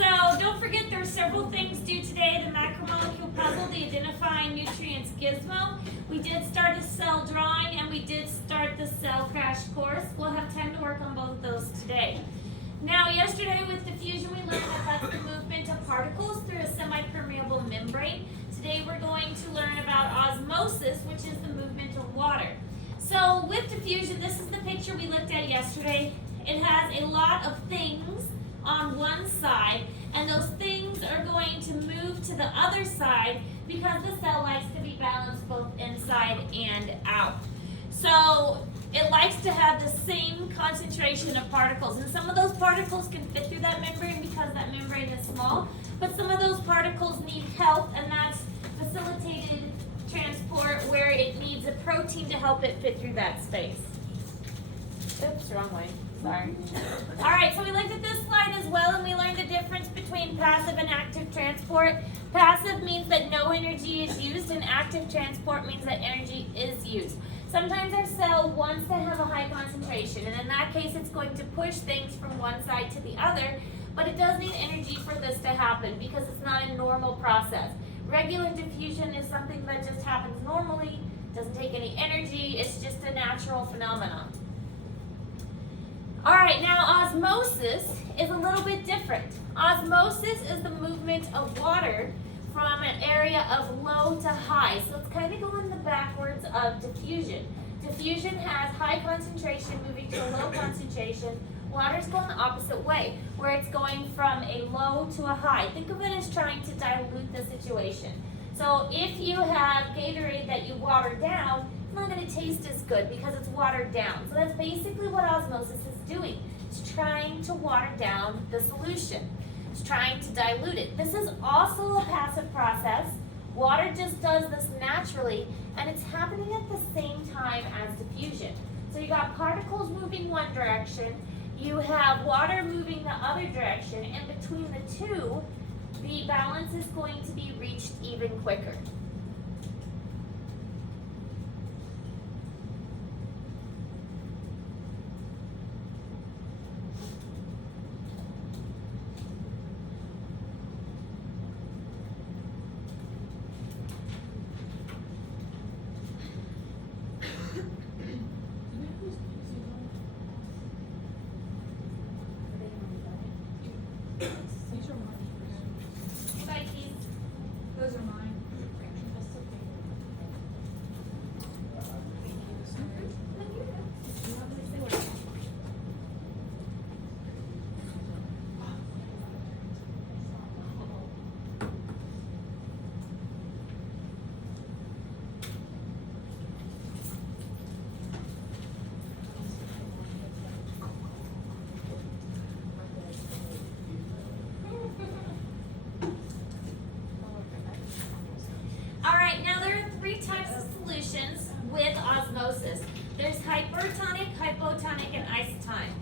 So don't forget there are several things due today. The macromolecule puzzle, the identifying nutrients gizmo. We did start a cell drawing and we did start the cell crash course. We'll have time to work on both of those today. Now yesterday with diffusion we learned that that's the movement of particles through a semi-permeable membrane. Today we're going to learn about osmosis, which is the movement of water. So with diffusion, this is the picture we looked at yesterday. It has a lot of things on one side, and those things are going to move to the other side because the cell likes to be balanced both inside and out. So it likes to have the same concentration of particles, and some of those particles can fit through that membrane because that membrane is small, but some of those particles need help, and that's facilitated transport where it needs a protein to help it fit through that space. Oops, wrong way. Sorry. All right, so we looked at this slide as well, and we learned the difference between passive and active transport. Passive means that no energy is used, and active transport means that energy is used. Sometimes our cell wants to have a high concentration, and in that case, it's going to push things from one side to the other, but it does need energy for this to happen because it's not a normal process. Regular diffusion is something that just happens normally, doesn't take any energy, it's just a natural phenomenon. All right, now osmosis is a little bit different. Osmosis is the movement of water from an area of low to high. So it's kind of going the backwards of diffusion. Diffusion has high concentration moving to a low concentration. Water is going the opposite way, where it's going from a low to a high. Think of it as trying to dilute the situation. So if you have Gatorade that you water down, it's not going to taste as good because it's watered down. So that's basically what osmosis is doing. It's trying to water down the solution. It's trying to dilute it. This is also a passive process. Water just does this naturally, and it's happening at the same time as diffusion. So you got particles moving one direction, you have water moving the other direction, and between the two, the balance is going to be reached even quicker. Those are mine. With osmosis. There's hypertonic, hypotonic, and isotonic.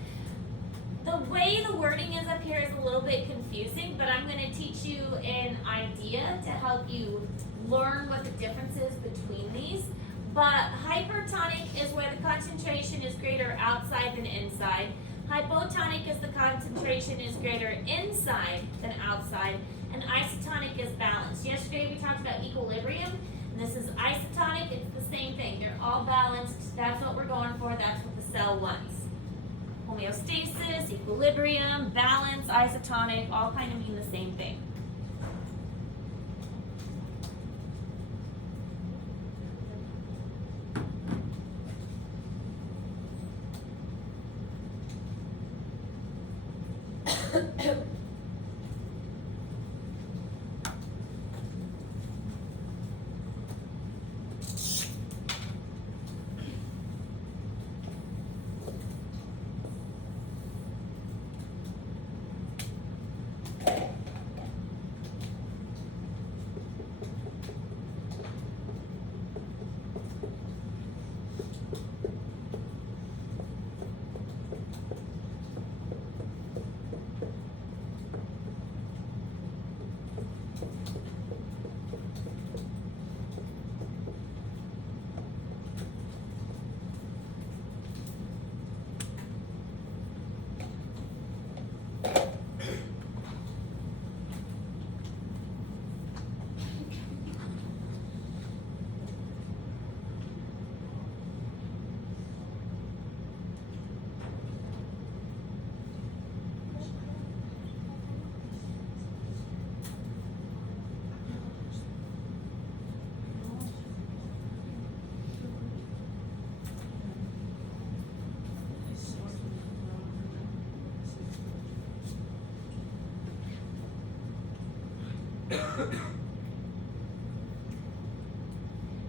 The way the wording is up here is a little bit confusing, but I'm going to teach you an idea to help you learn what the difference is between these. But hypertonic is where the concentration is greater outside than inside. Hypotonic is the concentration is greater inside than outside. And isotonic is balanced. Yesterday we talked about equilibrium. This is isotonic, it's the same thing. They're all balanced. That's what we're going for. That's what the cell wants. Homeostasis, equilibrium, balance, isotonic, all kind of mean the same thing.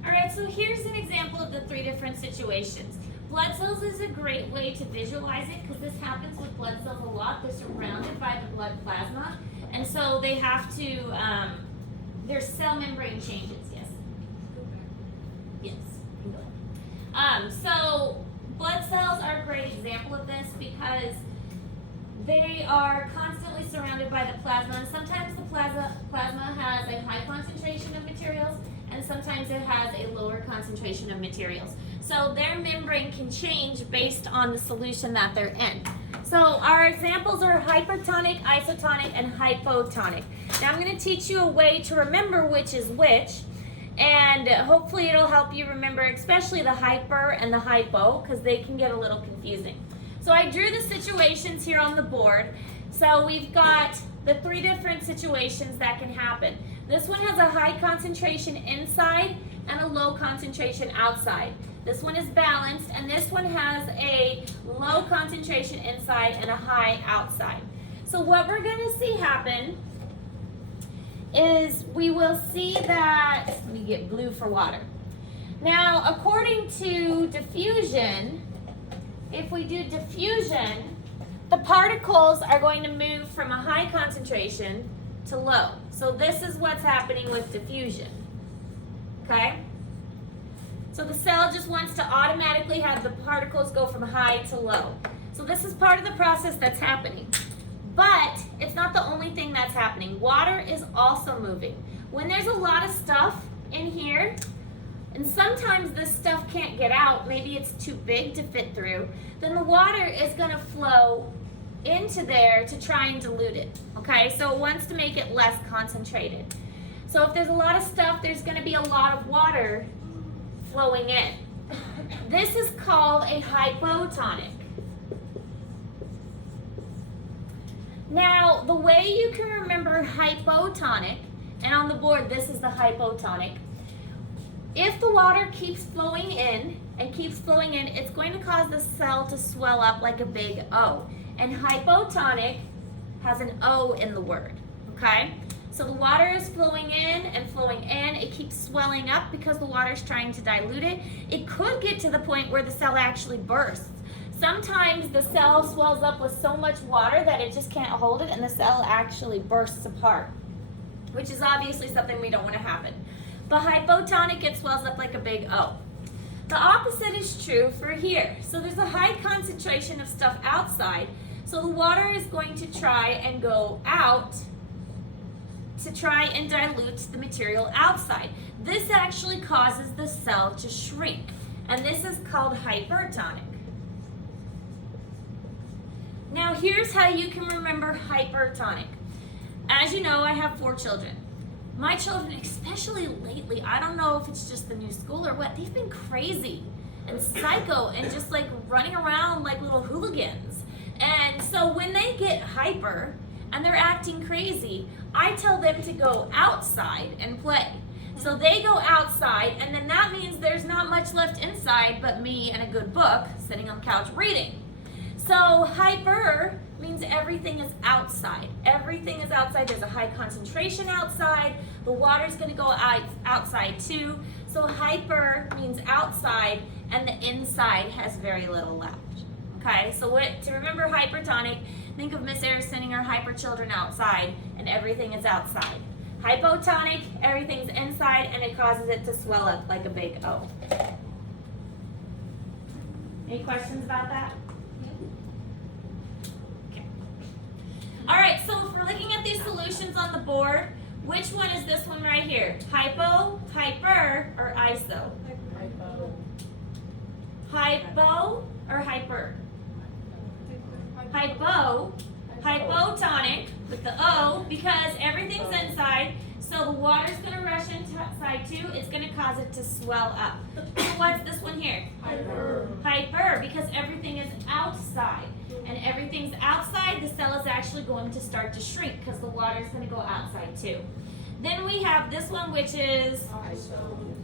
Alright, so here's an example of the three different situations. Blood cells is a great way to visualize it because this happens with blood cells a lot. They're surrounded by the blood plasma, and so they have to, their cell membrane changes, yes? Yes. you can go. So blood cells are a great example of this because they are constantly surrounded by the plasma, and sometimes the plasma has a high concentration of materials, and sometimes it has a lower concentration of materials. So their membrane can change based on the solution that they're in. So our examples are hypertonic, isotonic, and hypotonic. Now I'm going to teach you a way to remember which is which, and hopefully it'll help you remember especially the hyper and the hypo because they can get a little confusing. So I drew the situations here on the board. So we've got the three different situations that can happen. This one has a high concentration inside and a low concentration outside. This one is balanced, and this one has a low concentration inside and a high outside. So what we're going to see happen is we will see that, let me get blue for water. Now, according to diffusion, if we do diffusion, the particles are going to move from a high concentration to low. So this is what's happening with diffusion, okay? So the cell just wants to automatically have the particles go from high to low. So this is part of the process that's happening. But it's not the only thing that's happening. Water is also moving. When there's a lot of stuff in here, and sometimes this stuff can't get out, maybe it's too big to fit through, then the water is going to flow into there to try and dilute it, okay? So it wants to make it less concentrated. So if there's a lot of stuff, there's going to be a lot of water flowing in. This is called a hypotonic. Now, the way you can remember hypotonic, and on the board this is the hypotonic, if the water keeps flowing in and keeps flowing in, it's going to cause the cell to swell up like a big O. And hypotonic has an O in the word, okay? So the water is flowing in and flowing in. It keeps swelling up because the water is trying to dilute it. It could get to the point where the cell actually bursts. Sometimes the cell swells up with so much water that it just can't hold it and the cell actually bursts apart, which is obviously something we don't want to happen. But hypotonic, it swells up like a big O. The opposite is true for here. So there's a high concentration of stuff outside, so the water is going to try and go out to try and dilute the material outside. This actually causes the cell to shrink, and this is called hypertonic. Now here's how you can remember hypertonic. As you know, I have 4 children. My children, especially lately, I don't know if it's just the new school or what, they've been crazy and psycho and just like running around like little hooligans. And so when they get hyper and they're acting crazy, I tell them to go outside and play. So they go outside, and then that means there's not much left inside but me and a good book sitting on the couch reading. So hyper means everything is outside. Everything is outside. There's a high concentration outside. The water's going to go outside too. So hyper means outside, and the inside has very little left. Okay, so to remember hypertonic, think of Miss Ayers sending her hyper children outside, and everything is outside. Hypotonic, everything's inside, and it causes it to swell up like a big O. Any questions about that? Okay. All right, so if we're looking at these solutions on the board, which one is this one right here? Hypo, hyper, or iso? Hypo. Hypo or hyper? Hypo, hypotonic with the O, because everything's inside, so the water's going to rush inside too. It's going to cause it to swell up. So what's this one here? Hyper. Hyper, because everything is outside. And everything's outside, the cell is actually going to start to shrink because the water is going to go outside too. Then we have this one, which is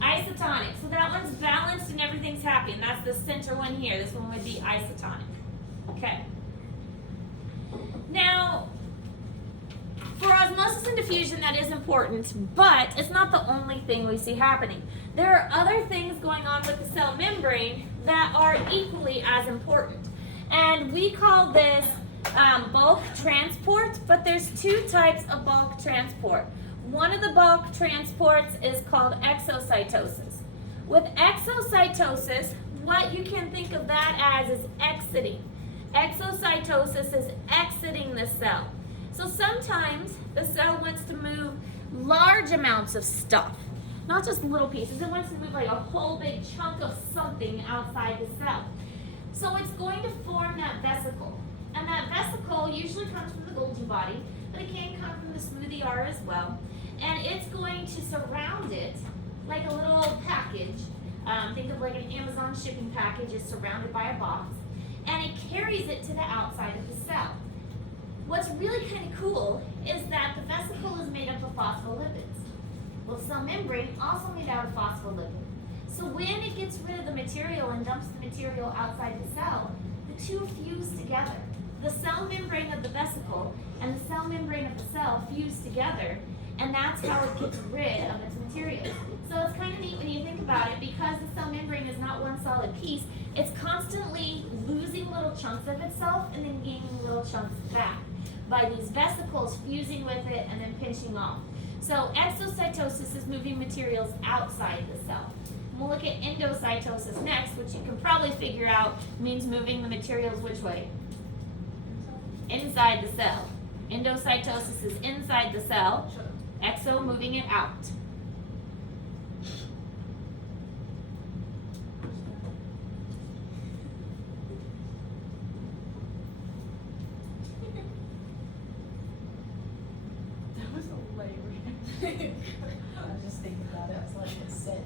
isotonic. So that one's balanced and everything's happy, and that's the center one here. This one would be isotonic. Okay. Now, For osmosis and diffusion, that is important, but it's not the only thing we see happening. There are other things going on with the cell membrane that are equally as important. And we call this bulk transport, but there's two types of bulk transport. One of the bulk transports is called exocytosis. With exocytosis, what you can think of that as is exiting. Exocytosis is exiting the cell. So sometimes the cell wants to move large amounts of stuff, not just little pieces. It wants to move like a whole big chunk of something outside the cell. So it's going to form that vesicle. And that vesicle usually comes from the Golgi body, but it can come from the smoothie R as well. And it's going to surround it like a little package. Think of like an Amazon shipping package is surrounded by a box. And it carries it to the outside of the cell. What's really kind of cool is that the vesicle is made up of phospholipids. Well, cell membrane also made out of phospholipid. So when it gets rid of the material and dumps the material outside the cell, the two fuse together. The cell membrane of the vesicle and the cell membrane of the cell fuse together, and that's how it gets rid of its materials. So it's kind of neat when you think about it, because the cell membrane is not one solid piece, it's constantly losing little chunks of itself and then gaining little chunks back by these vesicles fusing with it and then pinching off. So exocytosis is moving materials outside the cell. And we'll look at endocytosis next, which you can probably figure out means moving the materials which way? Inside the cell. Endocytosis is inside the cell. Exo moving it out. That was a late reaction. I was just thinking about it. I was like, it's set.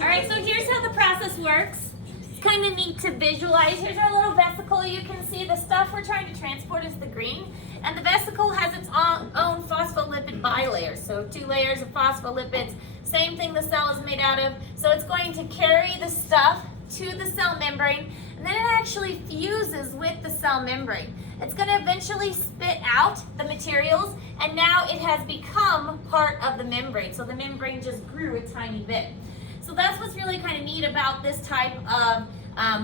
All right, so here's how the process works. It's kind of neat to visualize. Here's our little vesicle. You can see the stuff we're trying to transport is the green, and the vesicle has its own phospholipid bilayer. So 2 layers of phospholipids, same thing the cell is made out of. So it's going to carry the stuff to the cell membrane, and then it actually fuses with the cell membrane. It's going to eventually spit out the materials, and now it has become part of the membrane. So the membrane just grew a tiny bit. So that's what's really kind of neat about this type of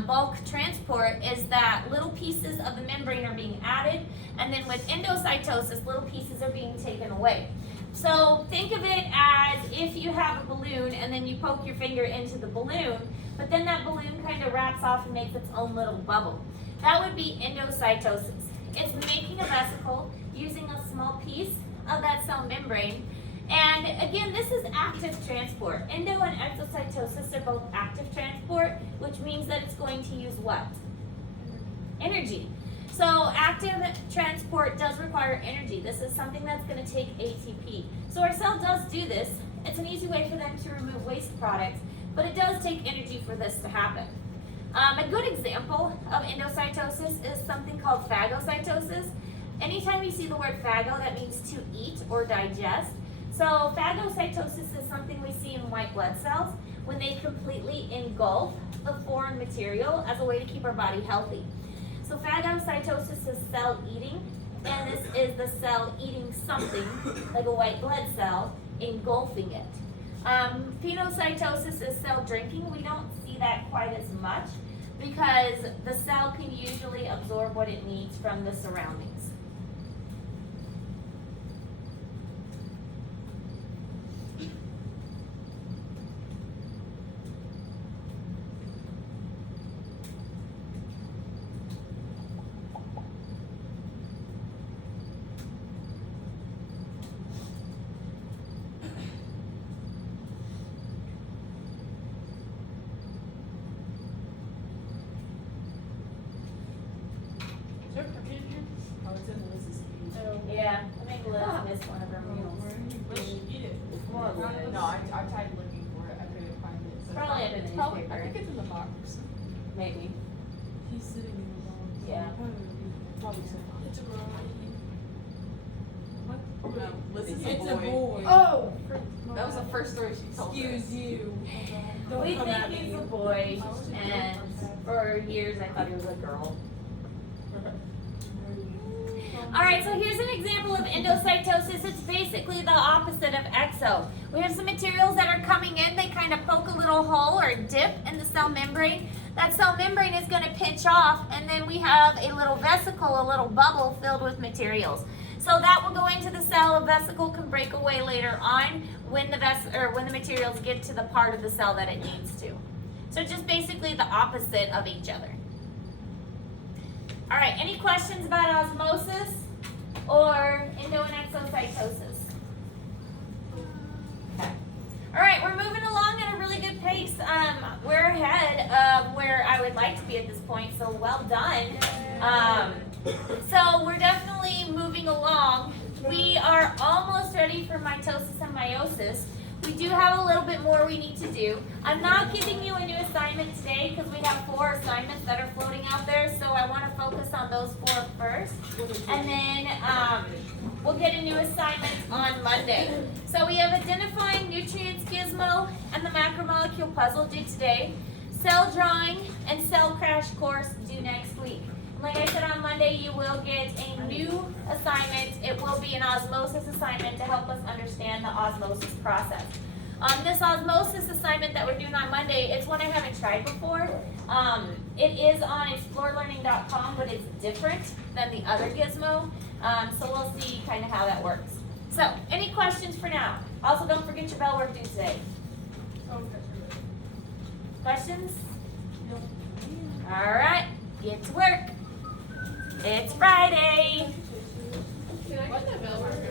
bulk transport, is that little pieces of the membrane are being added, and then with endocytosis, little pieces are being taken away. So think of it as if you have a balloon and then you poke your finger into the balloon, but then that balloon kind of wraps off and makes its own little bubble. That would be endocytosis. It's making a vesicle using a small piece of that cell membrane. And again, this is active transport. Endo and exocytosis are both active transport, which means that it's going to use what? Energy. So active transport does require energy. This is something that's going to take ATP. So our cell does do this. It's an easy way for them to remove waste products, but it does take energy for this to happen. A good example of endocytosis is something called phagocytosis. Anytime you see the word phago, that means to eat or digest. So phagocytosis is something we see in white blood cells when they completely engulf the foreign material as a way to keep our body healthy. So phagocytosis is cell eating, and this is the cell eating something, like a white blood cell, engulfing it. Phagocytosis is cell drinking. We don't see that quite as much because the cell can usually absorb what it needs from the surroundings. Oh, it's in Liz's feed. Yeah, I think Liz missed one of her meals. Will she eat it? Well, Liz. No, I tried looking for it. I couldn't find it. So Probably under the probably, newspaper. I think it's in the box. Maybe. He's sitting in the box. Yeah. Probably so. It's a variety. No, Lizzie's It's a boy. Oh! That was the first story she told us. Excuse you. Don't We come think at he's me. a boy, and for years I thought he was a girl. Alright, so here's an example of endocytosis. It's basically the opposite of exo. We have some materials that are coming in, they kind of poke a little hole or dip in the cell membrane. That cell membrane is going to pinch off, and then we have a little vesicle, a little bubble filled with materials. So that will go into the cell. A vesicle can break away later on when the when the materials get to the part of the cell that it needs to. So just basically the opposite of each other. All right, any questions about osmosis or endo and exocytosis? Okay. All right, we're moving along at a really good pace. We're ahead of where I would like to be at this point, so well done. So we're definitely moving along. We are almost ready for mitosis and meiosis. We do have a little bit more we need to do. I'm not giving you a new assignment today because we have 4 assignments that are floating out there, so I want to focus on those 4 first. And then we'll get a new assignment on Monday. So we have identifying nutrients gizmo and the macromolecule puzzle due today. Cell drawing and cell crash course due next week. Like I said, on Monday you will get a new assignment. It will be an osmosis assignment to help us understand the osmosis process. This osmosis assignment that we're doing on Monday, it's one I haven't tried before. It is on explorelearning.com, but it's different than the other gizmo. So we'll see kind of how that works. So, any questions for now? Also, don't forget your bell work due today. Questions? All right, get to work. It's Friday. Can I get that bell?